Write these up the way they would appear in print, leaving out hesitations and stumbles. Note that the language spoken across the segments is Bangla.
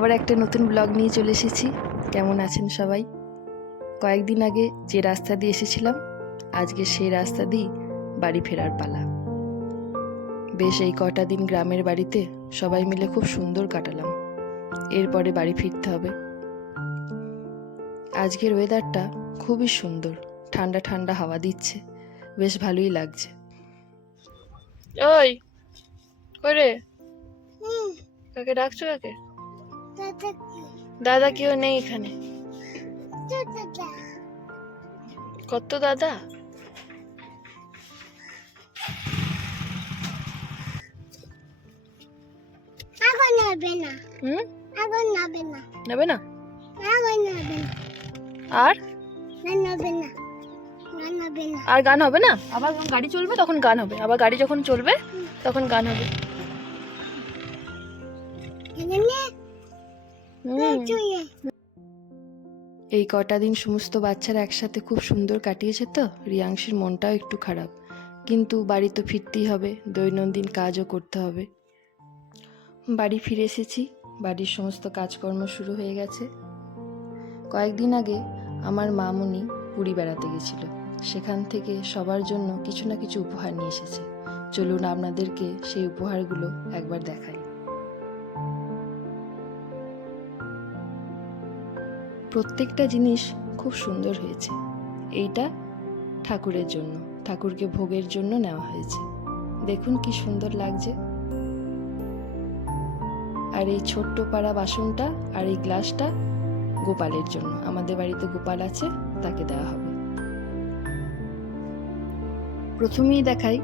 আবার একটা নতুন ব্লগ নিয়ে চলে এসেছি। কেমন আছেন সবাই? কয়েকদিন আগে যে রাস্তা দিয়ে এসেছিলাম, আজকে সেই রাস্তা দিয়ে বাড়ি ফেরার পালা। বেশ এই কটা দিন গ্রামের বাড়িতে সবাই মিলে খুব সুন্দর কাটালাম। এরপরে বাড়ি ফিরতে হবে। আজকের ওয়েদারটা খুবই সুন্দর, ঠান্ডা ঠান্ডা হাওয়া দিচ্ছে, বেশ ভালোই লাগছে। ওই করে কাকে ডাকছো? কাকে? দাদা কেউ নেই এখানে। কত দাদা? নেবে না? আর আর গান হবে না? আবার গাড়ি চলবে তখন গান হবে, আবার গাড়ি যখন চলবে তখন গান হবে। এই কটা দিন সমস্ত বাচ্চারা একসাথে খুব সুন্দর কাটিয়েছে তো রিয়াংশীর মনটাও একটু খারাপ, কিন্তু বাড়ি তো ফিরতেই হবে, দৈনন্দিন কাজও করতে হবে। বাড়ি ফিরে এসেছি, বাড়ির সমস্ত কাজকর্ম শুরু হয়ে গেছে। কয়েকদিন আগে আমার মামুনি পুরী বেড়াতে গেছিল, সেখান থেকে সবার জন্য কিছু না কিছু উপহার নিয়ে এসেছে। চলুন আপনাদেরকে সেই উপহারগুলো একবার দেখাই। প্রত্যেকটা জিনিস খুব সুন্দর হয়েছে। এইটা ঠাকুরের জন্য, ঠাকুরকে ভোগের জন্য নেওয়া হয়েছে। দেখুন কি সুন্দর লাগছে। আর এই ছোট্ট পাড়া বাসনটা আর এই গ্লাসটা গোপালের জন্য, আমাদের বাড়িতে গোপাল আছে, তাকে দেওয়া হবে। প্রথমেই দেখাই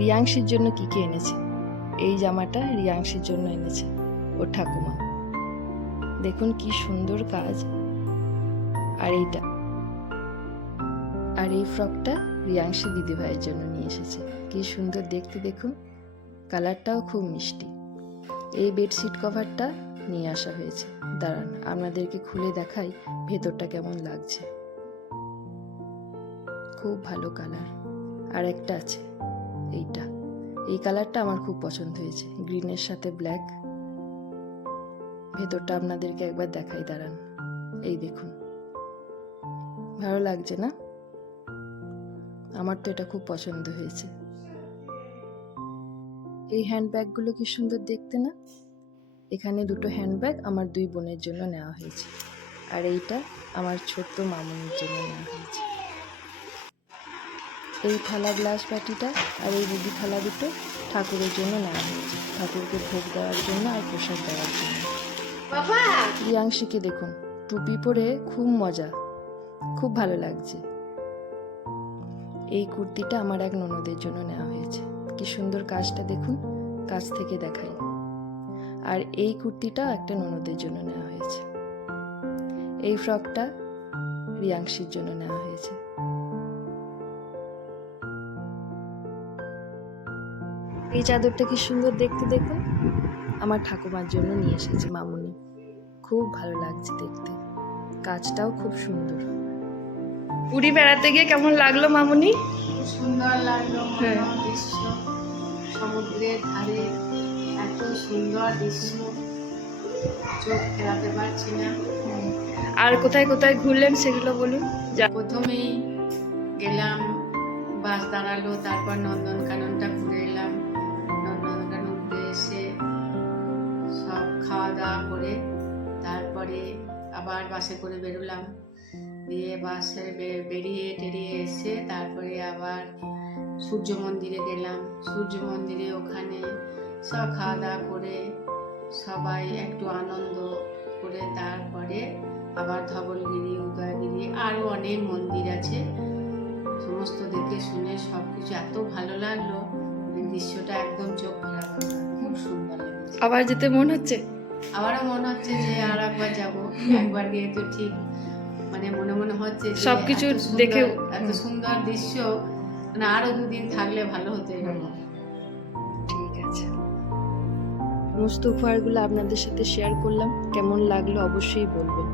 রিয়াংশীর জন্য কি কি এনেছে। এই জামাটা রিয়াংশীর জন্য এনেছে ওর ঠাকুমা। দেখুন কি সুন্দর কাজ। আর এইটা, আর এই ফ্রকটা রিয়াংশী দিদিভাইয়ের জন্য নিয়ে এসেছে। কি সুন্দর দেখতে, দেখুন কালারটাও খুব মিষ্টি। এই বেডশিট কভারটা নিয়ে আসা হয়েছে। দাঁড়ান আপনাদেরকে খুলে দেখাই ভেতরটা কেমন লাগছে। খুব ভালো কালার। আর একটা আছে এইটা, এই কালারটা আমার খুব পছন্দ হয়েছে, গ্রিনের সাথে ব্ল্যাক। ভেতরটা আপনাদেরকে একবার দেখাই, দাঁড়ান। এই দেখুন, ভালো লাগছে না? আমার তো এটা খুব পছন্দ হয়েছে। এই হ্যান্ডব্যাগগুলো কি সুন্দর দেখতে না? এখানে দুটো হ্যান্ডব্যাগ আমার দুই বোনের জন্য নেওয়া হয়েছে, আর এইটা আমার ছোট্ট মামুনির জন্য নেওয়া হয়েছে। এই থালা গ্লাস বাটিটা আর এই রুটি থালা দুটো ঠাকুরের জন্য নেওয়া হয়েছে, ঠাকুরকে ভোগ দেওয়ার জন্য আর প্রসাদ দেওয়ার জন্য। রিয়াংশীকে দেখুন টুপি পরে খুব মজা, খুব ভালো লাগছে। এই কুর্তিটা আমার এক ননদের জন্য নেওয়া হয়েছে। কি সুন্দর কাজটা দেখুন, কাছ থেকে দেখাই। আর এই কুর্তিটা একটা ননদের জন্য নেওয়া হয়েছে। এই ফ্রকটা রিয়াংশীর জন্য নেওয়া হয়েছে। এই চাদরটা কি সুন্দর দেখতে, দেখুন আমার ঠাকুমার জন্য নিয়ে এসেছে মামুনি। খুব ভালো লাগছে দেখতে, কাজটাও খুব সুন্দর। পুরী বেড়াতে গিয়ে কেমন লাগলো মামুনি? সুন্দর লাগলো, দৃশ্য, সমুদ্রের ধারে এত সুন্দর দৃশ্য, চোখ ফেরাতে পারছি না। আর কোথায় কোথায় ঘুরলেন সেগুলো বলুন। প্রথমেই গেলাম, বাস দাঁড়ালো, তারপর নন্দনকাননটা ঘুরে এলাম। নন্দনকানন ঘুরে এসে সব খাওয়া দাওয়া করে তারপরে আবার বাসে করে বেরোলাম। দিয়ে বাসে বেরিয়ে টেরিয়ে এসে তারপরে আবার সূর্য মন্দিরে গেলাম। সূর্য মন্দিরে ওখানে সব খাওয়া দাওয়া করে সবাই একটু আনন্দ করে তারপরে আবার ধবলগিরি, উদয়গিরি, আরও অনেক মন্দির আছে, সমস্ত দেখে শুনে সব কিছু এত ভালো লাগলো। এই দৃশ্যটা একদম চোখ ফেরানো, খুব সুন্দর লেগেছে। আবার যেতে মন হচ্ছে? আবারও মনে হচ্ছে যে আর একবার যাবো। একবার গিয়ে তো ঠিক মানে মনে মনে হচ্ছে সবকিছু দেখে এত সুন্দর দৃশ্য, মানে আরো দুদিন থাকলে ভালো হতো। ঠিক আছে, সমস্ত উপহারগুলো আপনাদের সাথে শেয়ার করলাম। কেমন লাগলো অবশ্যই বলবেন।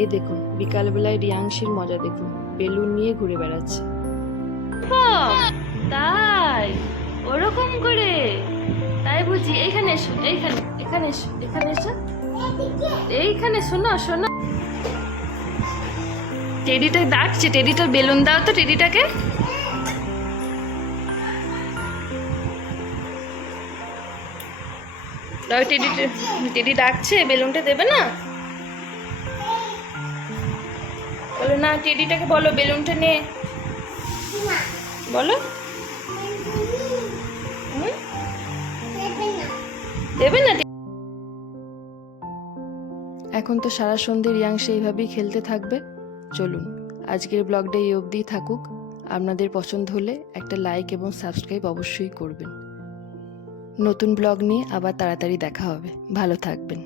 এই দেখুন বিকালবেলায় রিয়াংশীর মজা দেখুন, বেলুন নিয়ে ঘুরে বেড়াচ্ছে। তাই ওরকম করে? তাই বুঝি? এখানে এসো, এখানে এখানে এসো, এখানে এসো। এইখানে শোনো শোনো, টেডিটা ডাকছে, টেডিটার বেলুন দাও তো টেডিটাকে। দাও, টেডি ডাকছে, বেলুনটা দেবে না? বলো না, টেডিটাকে বলো বেলুনটা নে, বলো। হুম? দেবে না? এখন তো সারা সন্ধে রিয়াংশে এইভাবেই খেলতে থাকবে। চলুন, আজকের ব্লগটা এই অবধিই থাকুক। আপনাদের পছন্দ হলে একটা লাইক এবং সাবস্ক্রাইব অবশ্যই করবেন। নতুন ব্লগ নিয়ে আবার তাড়াতাড়ি দেখা হবে। ভালো থাকবেন।